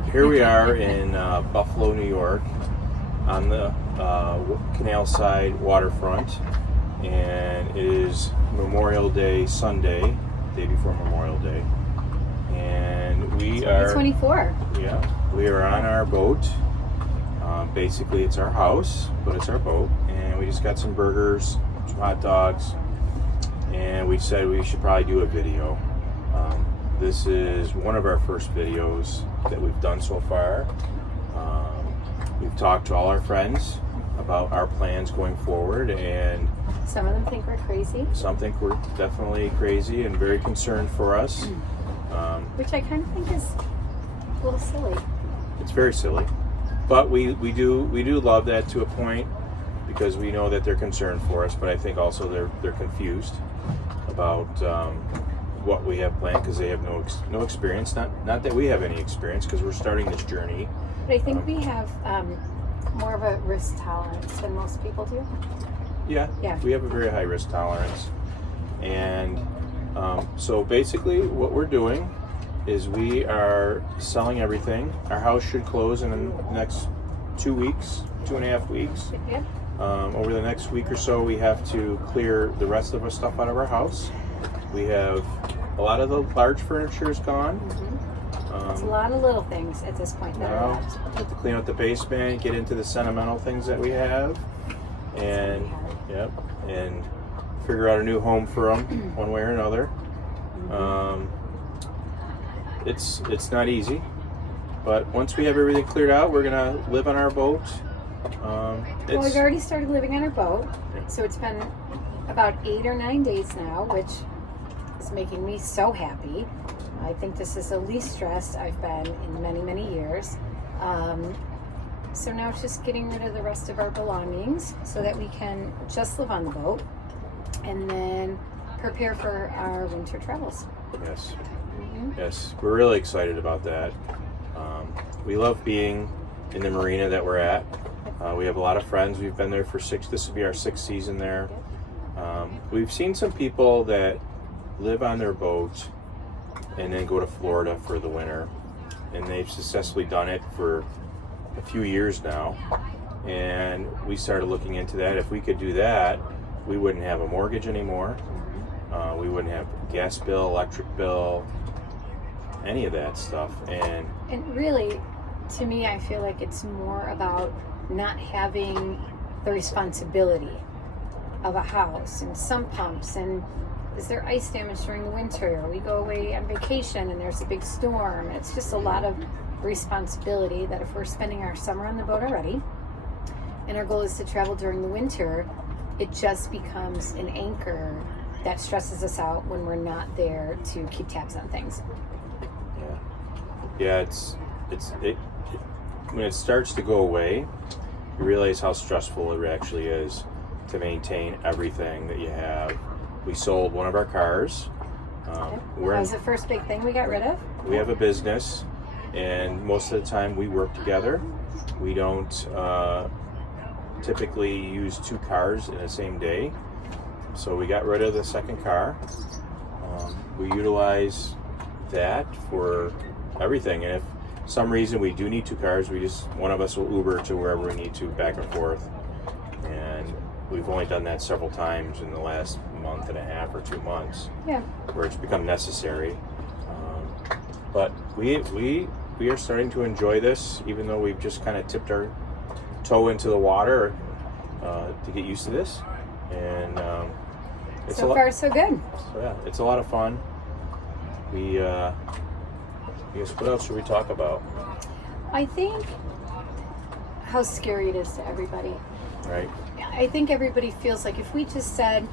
Here we are in Buffalo, New York, on the canal side waterfront, and it is Memorial Day Sunday, day before Memorial Day, and we are 24. Yeah, we are on our boat. Basically, it's our house, but it's our boat, and we just got some burgers, some hot dogs, and we decided we should probably do a video. This is one of our first videos that we've done so far. We've talked to all our friends about our plans going forward, and Some of them think we're crazy. some think we're definitely crazy and very concerned for us. Which I kind of think is a little silly. It's very silly, but we do love that to a point, because we know that they're concerned for us, but I think also they're confused about what we have planned, because they have no experience. Not that we have any experience, because we're starting this journey. But I think we have more of a risk tolerance than most people do. Yeah. We have a very high risk tolerance, and so basically what we're doing is we are selling everything. Our house should close in the next 2 weeks, 2.5 weeks. Yep. Over the next week or so, we have to clear the rest of our stuff out of our house. We have a lot of the large furniture is gone. It's a lot of little things at this point that are Now, left. we have to clean out the basement, get into the sentimental things that we have, and and figure out a new home for them one way or another. It's not easy, but once we have everything cleared out, we're gonna live on our boat. Well, we've already started living on our boat, so it's been about 8 or 9 days now, which is making me so happy. I think this is the least stressed I've been in many, many years. So now it's just getting rid of the rest of our belongings so that we can just live on the boat and then prepare for our winter travels. Yes, we're really excited about that. We love being in the marina that we're at. We have a lot of friends. We've been there for this will be our 6th season there. We've seen some people that live on their boat and then go to Florida for the winter, and they've successfully done it for a few years now, and we started looking into that. If we could do that, we wouldn't have a mortgage anymore. We wouldn't have gas bill, electric bill, any of that stuff. And really, to me, I feel like it's more about not having the responsibility of a house and sump pumps, and is there ice damage during the winter? We go away on vacation and there's a big storm. It's just a lot of responsibility that if we're spending our summer on the boat already and our goal is to travel during the winter, it just becomes an anchor that stresses us out when we're not there to keep tabs on things. When it starts to go away, you realize how stressful it actually is to maintain everything that you have. We sold one of our cars. That was the first big thing we got rid of. We have a business, and most of the time we work together. We don't typically use 2 cars in the same day, so we got rid of the second car. We utilize that for everything, and if for some reason we do need 2 cars, one of us will Uber to wherever we need to, back and forth. And we've only done that several times in the last month and a half or 2 months, where it's become necessary. But we are starting to enjoy this, even though we've just kind of tipped our toe into the water to get used to this. And it's so far, so good. So yeah, it's a lot of fun. I guess, what else should we talk about? I think how scary it is to everybody. Right. I think everybody feels like if we just said,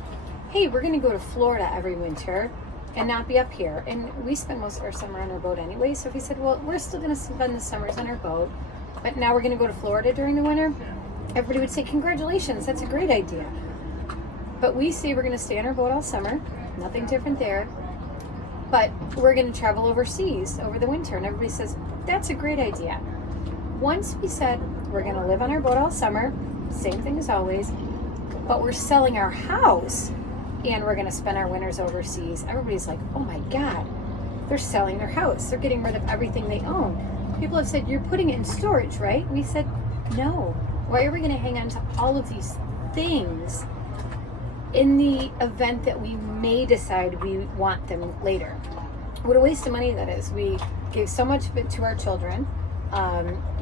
hey, we're going to go to Florida every winter and not be up here. And we spend most of our summer on our boat anyway. So if we said, well, we're still going to spend the summers on our boat, but now we're going to go to Florida during the winter, everybody would say, congratulations, that's a great idea. But we say we're going to stay on our boat all summer, nothing different there. But we're going to travel overseas over the winter. And everybody says, that's a great idea. Once we said we're going to live on our boat all summer, same thing as always, but we're selling our house and we're going to spend our winters overseas, everybody's like, oh my God, they're selling their house. They're getting rid of everything they own. people have said, you're putting it in storage, right? We said, no. Why are we going to hang on to all of these things in the event that we may decide we want them later? What a waste of money that is. We gave so much of it to our children.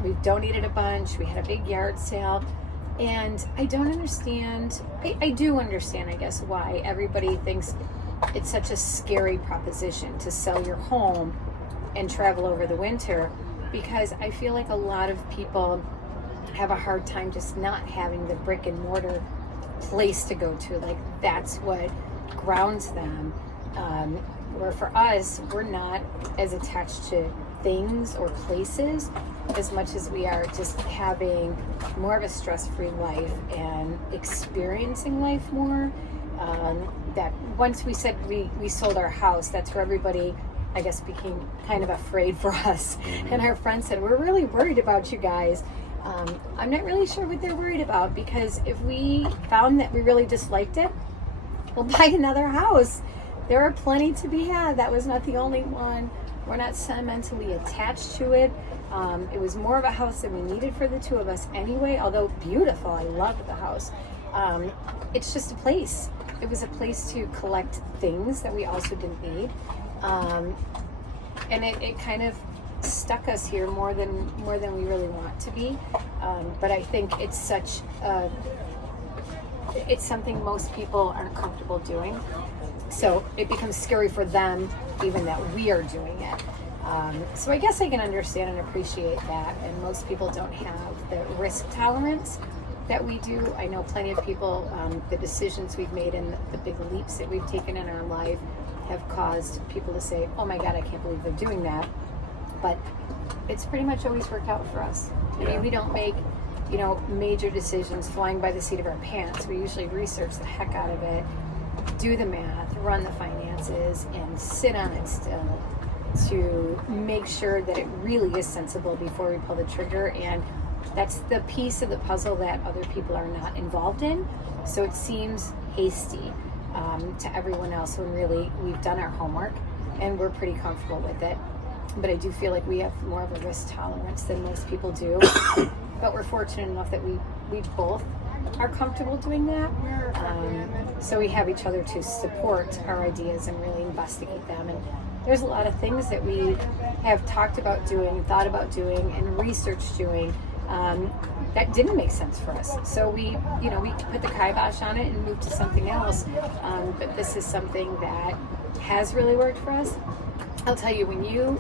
We've donated a bunch. We had a big yard sale. And I don't understand. I do understand, I guess, why everybody thinks it's such a scary proposition to sell your home and travel over the winter, because I feel like a lot of people have a hard time just not having the brick and mortar place to go to. Like, that's what grounds them. Where for us, we're not as attached to things or places as much as we are just having more of a stress-free life and experiencing life more. That once we said we sold our house, that's where everybody, I guess, became kind of afraid for us. And our friends said, we're really worried about you guys. I'm not really sure what they're worried about, because if we found that we really disliked it, we'll buy another house. There are plenty to be had. That was not the only one. We're not sentimentally attached to it. It was more of a house than we needed for the two of us anyway, although beautiful. I loved the house. It's just a place. It was a place to collect things that we also didn't need. And it kind of stuck us here more than we really want to be. But I think it's something most people aren't comfortable doing. So it becomes scary for them even that we are doing it. So I guess I can understand and appreciate that. And most people don't have the risk tolerance that we do. I know plenty of people, the decisions we've made and the big leaps that we've taken in our life have caused people to say, oh my God, I can't believe they're doing that. But it's pretty much always worked out for us. I mean, we don't make, major decisions flying by the seat of our pants. We usually research the heck out of it, do the math, run the finances, and sit on it still to make sure that it really is sensible before we pull the trigger. And that's the piece of the puzzle that other people are not involved in. So it seems hasty to everyone else when really we've done our homework and we're pretty comfortable with it. But I do feel like we have more of a risk tolerance than most people do. But we're fortunate enough that we both are comfortable doing that. So we have each other to support our ideas and really investigate them. And there's a lot of things that we have talked about doing, thought about doing, and researched doing that didn't make sense for us. So we put the kibosh on it and moved to something else. But this is something that has really worked for us. I'll tell you, when you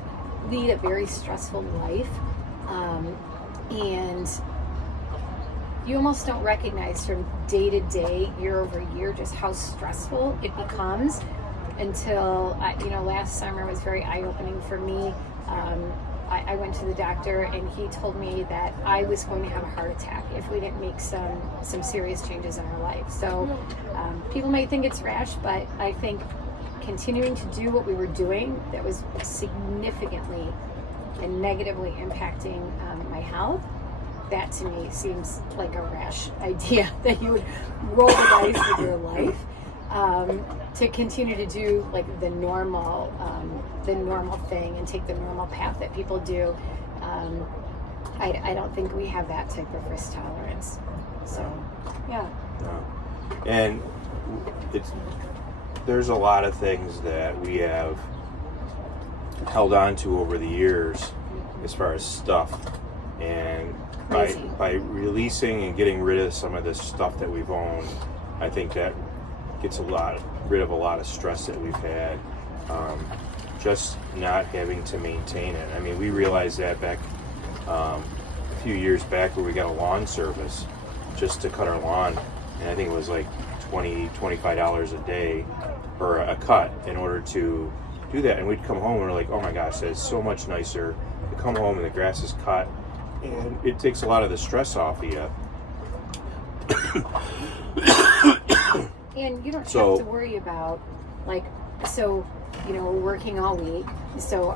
lead a very stressful life, and you almost don't recognize from day to day, year over year, just how stressful it becomes until, last summer was very eye-opening for me. I went to the doctor and he told me that I was going to have a heart attack if we didn't make some serious changes in our life. So people might think it's rash, but I think continuing to do what we were doing that was significantly and negatively impacting my health, that to me seems like a rash idea, that you would roll the dice with your life to continue to do like the normal thing and take the normal path that people do. I don't think we have that type of risk tolerance. So yeah. And there's a lot of things that we have held on to over the years as far as stuff, and by releasing and getting rid of some of this stuff that we've owned, I think that gets rid of a lot of stress that we've had, just not having to maintain it. I mean, we realized that back a few years back where we got a lawn service just to cut our lawn, and I think it was like $25 a day or a cut in order to do that. And we'd come home and we're like, oh my gosh, that's so much nicer to come home and the grass is cut, and it takes a lot of the stress off of you. And you don't have to worry about we're working all week, so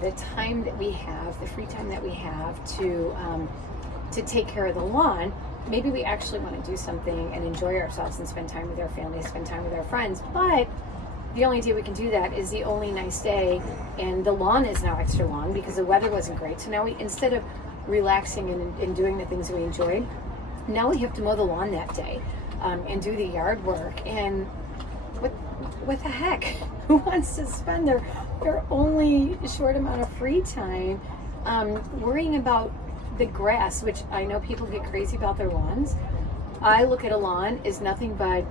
the time that we have, the free time that we have to take care of the lawn, maybe we actually want to do something and enjoy ourselves and spend time with our family, spend time with our friends, but the only day we can do that is the only nice day, and the lawn is now extra long because the weather wasn't great. So now we, instead of relaxing and doing the things we enjoyed, now we have to mow the lawn that day, and do the yard work. And what the heck? Who wants to spend their only short amount of free time worrying about the grass, which I know people get crazy about their lawns. I look at a lawn as nothing but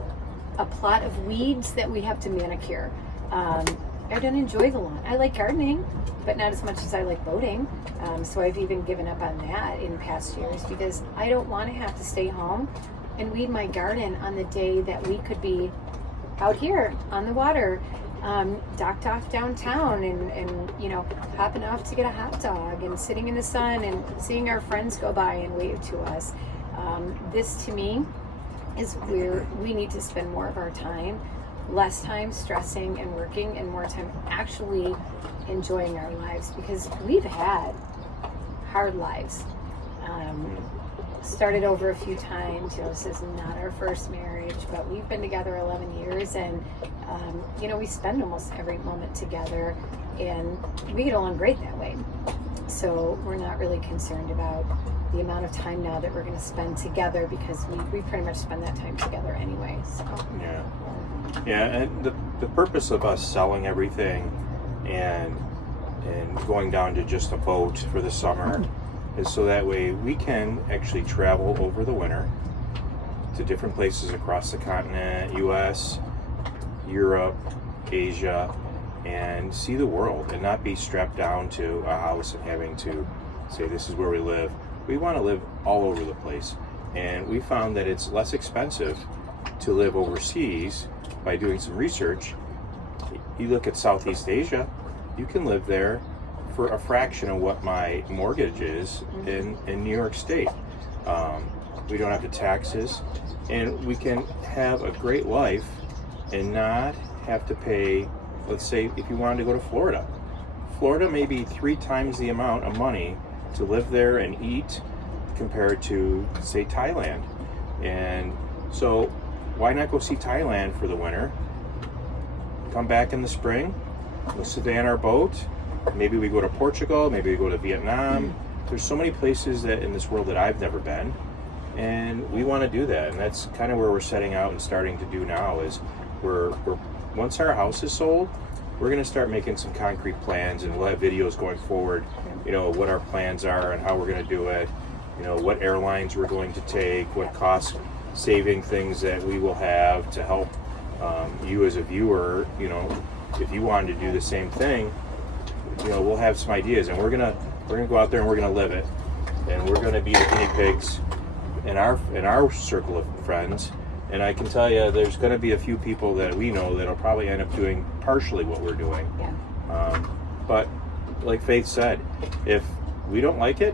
a plot of weeds that we have to manicure. I don't enjoy the lawn. I like gardening, but not as much as I like boating. So I've even given up on that in past years because I don't want to have to stay home and weed my garden on the day that we could be out here on the water, docked off downtown and you know, hopping off to get a hot dog and sitting in the sun and seeing our friends go by and wave to us. This to me is where we need to spend more of our time, less time stressing and working and more time actually enjoying our lives, because we've had hard lives. Started over a few times. You know, this is not our first marriage, but we've been together 11 years, and you know, we spend almost every moment together, and we get along great that way. So we're not really concerned about the amount of time now that we're going to spend together, because we pretty much spend that time together anyway. So yeah, and the purpose of us selling everything and going down to just a boat for the summer is so that way we can actually travel over the winter to different places across the continent, US, Europe, Asia, and see the world and not be strapped down to a house and having to say this is where we live. We want to live all over the place, and we found that it's less expensive to live overseas. By doing some research, you look at Southeast Asia, you can live there for a fraction of what my mortgage is in New York State. We don't have the taxes, and we can have a great life and not have to pay. Let's say if you wanted to go to Florida may be 3 times the amount of money to live there and eat compared to, say, Thailand. And so why not go see Thailand for the winter, come back in the spring, we'll sit down our boat, maybe we go to Portugal, maybe we go to Vietnam. There's so many places that in this world that I've never been, and we want to do that. And that's kind of where we're setting out and starting to do now is we're once our house is sold, we're going to start making some concrete plans, and we'll have videos going forward, you know, what our plans are and how we're going to do it, you know, what airlines we're going to take, what cost saving things that we will have to help you as a viewer. You know, if you wanted to do the same thing, you know, we'll have some ideas, and we're gonna go out there and we're gonna live it, and we're gonna be the guinea pigs in our circle of friends. And I can tell you, there's going to be a few people that we know that'll probably end up doing partially what we're doing. Yeah. But like Faith said, if we don't like it,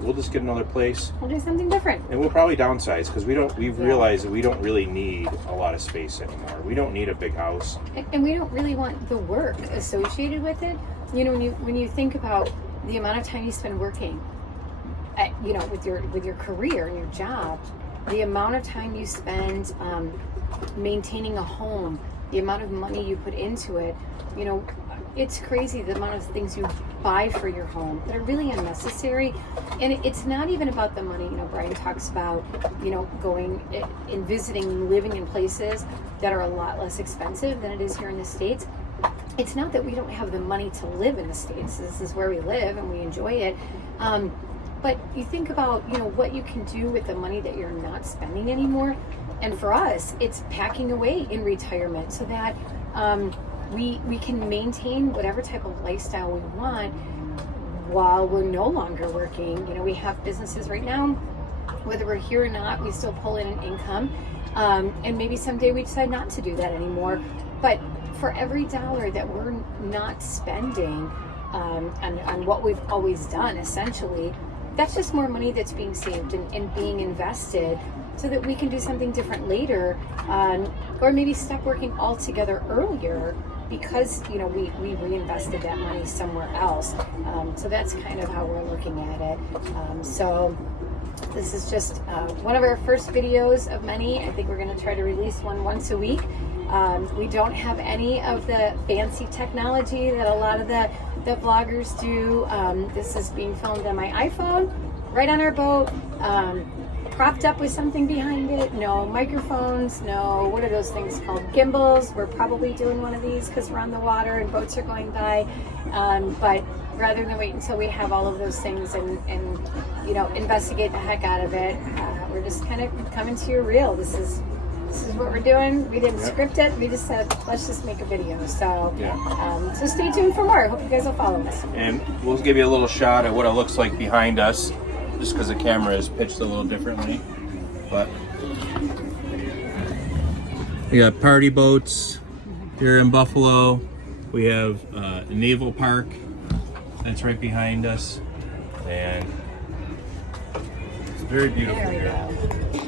we'll just get another place. We'll do something different. And we'll probably downsize, because we've realized that we don't really need a lot of space anymore. We don't need a big house. And we don't really want the work associated with it. You know, when you think about the amount of time you spend working, you know, with your career and your job, the amount of time you spend maintaining a home, the amount of money you put into it, you know, it's crazy the amount of things you buy for your home that are really unnecessary. And it's not even about the money. You know, Brian talks about, you know, going and visiting and living in places that are a lot less expensive than it is here in the States. It's not that we don't have the money to live in the States. This is where we live and we enjoy it. But you think about, you know, what you can do with the money that you're not spending anymore. And for us, it's packing away in retirement so that we can maintain whatever type of lifestyle we want while we're no longer working. You know, we have businesses right now, whether we're here or not, we still pull in an income. And maybe someday we decide not to do that anymore. But for every dollar that we're not spending on what we've always done, essentially, that's just more money that's being saved and being invested so that we can do something different later, or maybe stop working altogether earlier because, you know, we reinvested that money somewhere else. So that's kind of how we're looking at it. So this is just one of our first videos of many. I think we're going to try to release one once a week. We don't have any of the fancy technology that a lot of the vloggers do. This is being filmed on my iPhone, right on our boat, propped up with something behind it. No microphones, no, what are those things called? Gimbals. We're probably doing one of these because we're on the water and boats are going by. But rather than wait until we have all of those things and investigate the heck out of it, we're just kind of coming to you real. This is what we're doing. We didn't script it. We just said, let's just make a video. So, so stay tuned for more. Hope you guys will follow us. And we'll give you a little shot at what it looks like behind us, just because the camera is pitched a little differently. But we got party boats here in Buffalo. We have a naval park that's right behind us, and it's very beautiful There we here. go.